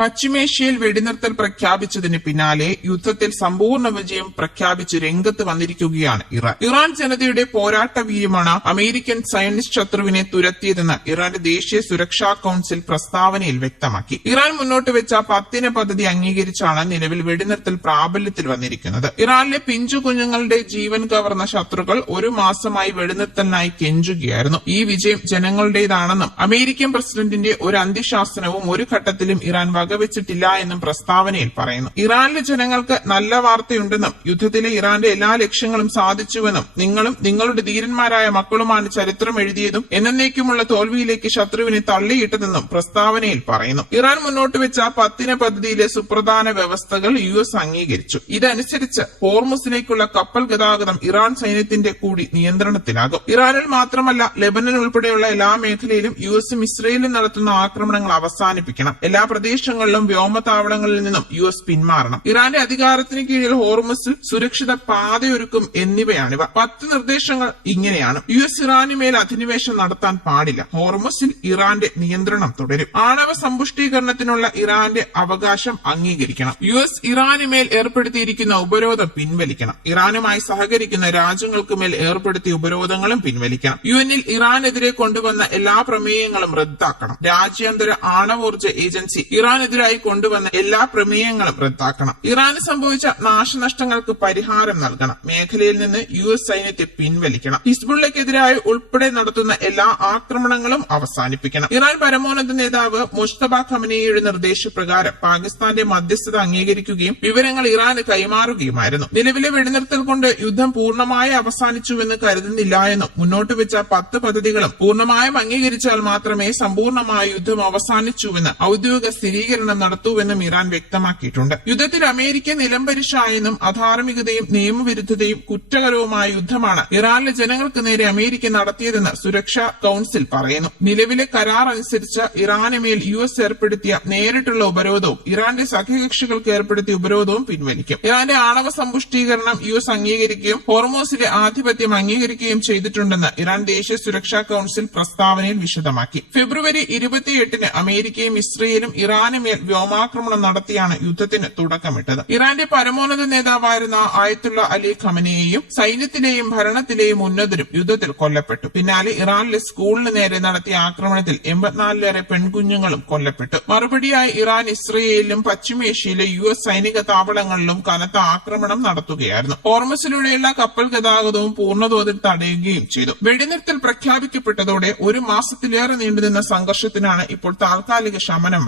പശ്ചിമേഷ്യയിൽ വെടിനിർത്തൽ പ്രഖ്യാപിച്ചതിന് പിന്നാലെ യുദ്ധത്തിൽ സമ്പൂർണ്ണ വിജയം പ്രഖ്യാപിച്ച് രംഗത്ത് വന്നിരിക്കുകയാണ് ഇറാൻ ജനതയുടെ പോരാട്ട വീര്യമാണ് അമേരിക്കൻ സയനിസ്റ്റ് ശത്രുവിനെ തുരത്തിയതെന്ന് ഇറാന്റെ ദേശീയ സുരക്ഷാ കൌൺസിൽ പ്രസ്താവനയിൽ വ്യക്തമാക്കി. ഇറാൻ മുന്നോട്ട് വെച്ച 10 പദ്ധതി അംഗീകരിച്ചാണ് നിലവിൽ വെടിനിർത്തൽ പ്രാബല്യത്തിൽ വന്നിരിക്കുന്നത്. ഇറാനിലെ പിഞ്ചു കുഞ്ഞുങ്ങളുടെ ജീവൻ കവർന്ന ശത്രുക്കൾ ഒരു മാസമായി വെടിനിർത്തലിനായി കെഞ്ചുകയായിരുന്നു. ഈ വിജയം ജനങ്ങളുടേതാണെന്നും അമേരിക്കൻ പ്രസിഡന്റിന്റെ ഒരു അന്ത്യശാസനവും ഒരു ഘട്ടത്തിലും ഇറാൻ വകവെച്ചിട്ടില്ല എന്നും പ്രസ്താവനയിൽ പറയുന്നു. ഇറാനിലെ ജനങ്ങൾക്ക് നല്ല വാർത്തയുണ്ടെന്നും യുദ്ധത്തിലെ ഇറാന്റെ എല്ലാ ലക്ഷ്യങ്ങളും സാധിച്ചുവെന്നും നിങ്ങളും നിങ്ങളുടെ ധീരന്മാരായ മക്കളുമാണ് ചരിത്രം എഴുതിയതും എന്നേക്കുമുള്ള തോൽവിയിലേക്ക് ശത്രുവിനെ തള്ളിയിട്ടതെന്നും പ്രസ്താവനയിൽ പറയുന്നു. ഇറാൻ മുന്നോട്ട് വെച്ച 10 പദ്ധതിയിലെ സുപ്രധാന വ്യവസ്ഥകൾ US അംഗീകരിച്ചു. ഇതനുസരിച്ച് ഹോർമുസിലേക്കുള്ള കപ്പൽ ഗതാഗതം ഇറാൻ സൈന്യത്തിന്റെ കൂടി നിയന്ത്രണത്തിലാകും. ഇറാനിൽ മാത്രമല്ല ലെബനൻ ഉൾപ്പെടെയുള്ള എല്ലാ മേഖലയിലും USഉം ഇസ്രയേലും നടത്തുന്ന ആക്രമണങ്ങൾ അവസാനിപ്പിക്കണം. എല്ലാ പ്രദേശങ്ങളിലും വ്യോമതാവളങ്ങളിൽ നിന്നും US പിന്മാറണം. ഇറാന്റെ അധികാരത്തിന് കീഴിൽ ഹോർമുസിൽ സുരക്ഷിത പാതയൊരുക്കും എന്നിവയാണിവ. 10 നിർദ്ദേശങ്ങൾ ഇങ്ങനെയാണ്. US ഇറാനുമേൽ അധിനിവേശം നടത്താൻ പാടില്ല. ഹോർമുസിൽ ഇറാന്റെ നിയന്ത്രണം തുടരും. ആണവ സമ്പുഷ്ടീകരണത്തിനുള്ള ഇറാന്റെ അവകാശം അംഗീകരിക്കണം. US ഇറാനുമേൽ ഏർപ്പെടുത്തിയിരിക്കുന്ന ഉപരോധം പിൻവലിക്കണം. ഇറാനുമായി സഹകരിക്കുന്ന രാജ്യങ്ങൾക്കുമേൽ ഏർപ്പെടുത്തിയ ഉപരോധങ്ങളും പിൻവലിക്കണം. UNൽ ഇറാനെതിരെ കൊണ്ടുവന്ന എല്ലാ പ്രമേയങ്ങളും റദ്ദാക്കണം. രാജ്യാന്തര ആണവോർജ്ജ ഏജൻസി ഇറാനെതിരായി കൊണ്ടുവന്ന എല്ലാ പ്രമേയങ്ങളും റദ്ദാക്കണം. ഇറാന് സംഭവിച്ച നാശനഷ്ടങ്ങൾക്ക് പരിഹാരം നൽകണം. മേഖലയിൽ നിന്ന് US സൈന്യത്തെ പിൻവലിക്കണം. ഹിസ്ബുള്ളക്കെതിരായി ഉൾപ്പെടെ നടത്തുന്ന എല്ലാ ആക്രമണങ്ങളും അവസാനിപ്പിക്കണം. ഇറാൻ പരമോന്നത നേതാവ് മുജ്തബ ഖമനേയിയുടെ നിർദ്ദേശപ്രകാരം പാകിസ്ഥാന്റെ മധ്യസ്ഥത അംഗീകരിക്കുകയും വിവരങ്ങൾ ഇറാന് കൈമാറുകയുമായിരുന്നു. നിലവിലെ വെടിനിർത്തൽ കൊണ്ട് യുദ്ധം പൂർണ്ണമായി അവസാനിച്ചുവെന്ന് കരുതുന്നില്ല എന്നും മുന്നോട്ട് വെച്ച 10 പദ്ധതികളും പൂർണ്ണമായും അംഗീകരിച്ചാൽ മാത്രമേ സമ്പൂർണ്ണമായ യുദ്ധം അവസാനിച്ചുവെന്ന് ഔദ്യോഗിക സ്ഥിരീകരണം നടത്തൂവെന്നും ഇറാൻ വ്യക്തമാക്കിയിട്ടുണ്ട്. യുദ്ധത്തിൽ അമേരിക്ക നിലംപരിശായെന്നും അധാർമികതയും നിയമവിരുദ്ധതയും കുറ്റകരവുമായ യുദ്ധമാണ് ഇറാനിലെ ജനങ്ങൾക്ക് നേരെ അമേരിക്ക നടത്തിയതെന്ന് സുരക്ഷാ കൌൺസിൽ പറയുന്നു. നിലവിലെ കരാർ അനുസരിച്ച് ഇറാനുമേൽ US ഏർപ്പെടുത്തിയ നേരിട്ടുള്ള ഉപരോധവും ഇറാന്റെ സഖ്യകക്ഷികൾക്ക് ഏർപ്പെടുത്തിയ ഉപരോധവും പിൻവലിക്കും. ഇറാന്റെ ആണവ സമ്പുഷ്ടീകരണം US അംഗീകരിക്കുകയും ഹോർമോസിലെ ആധിപത്യം അംഗീകരിക്കുകയും ചെയ്തിട്ടുണ്ടെന്ന് ഇറാൻ ദേശീയ സുരക്ഷാ കൌൺസിൽ പ്രസ്താവനയിൽ വിശദമാക്കി. ഫെബ്രുവരി 28-ന് അമേരിക്കയും ഇസ്രയേലും ഇറാനുമേൽ വ്യോമാക്രമണം നടത്തിയാണ് യുദ്ധത്തിന് തുടക്കമിട്ടത്. ഇറാന്റെ പരമോന്നത നേതാവായിരുന്ന ആയത്തുള്ള അലി ഖമനേയിയും സൈന്യത്തിലെയും ഭരണത്തിലെയും ഉന്നതരും യുദ്ധത്തിൽ കൊല്ലപ്പെട്ടു. പിന്നാലെ ഇറാനിലെ സ്കൂളിന് നേരെ നടത്തിയ ആക്രമണത്തിൽ 84-ലേറെ പെൺകുഞ്ഞുങ്ങളും കൊല്ലപ്പെട്ടു. മറുപടിയായി ഇറാൻ ഇസ്രയേലിലും പശ്ചിമേഷ്യയിലെ US സൈനിക താവളങ്ങളിലും കനത്ത ആക്രമണം നടത്തുകയായിരുന്നു. ഹോർമസിലൂടെയുള്ള കപ്പൽ ഗതാഗതവും പൂർണ്ണതോതിൽ തടയുകയും ചെയ്തു. വെടിനിർത്തൽ പ്രഖ്യാപിക്കപ്പെട്ടതോടെ ഒരു മാസത്തിലേറെ നീണ്ടുനിന്ന സംഘർഷത്തിനാണ് ഇപ്പോൾ താൽക്കാലിക ശമനം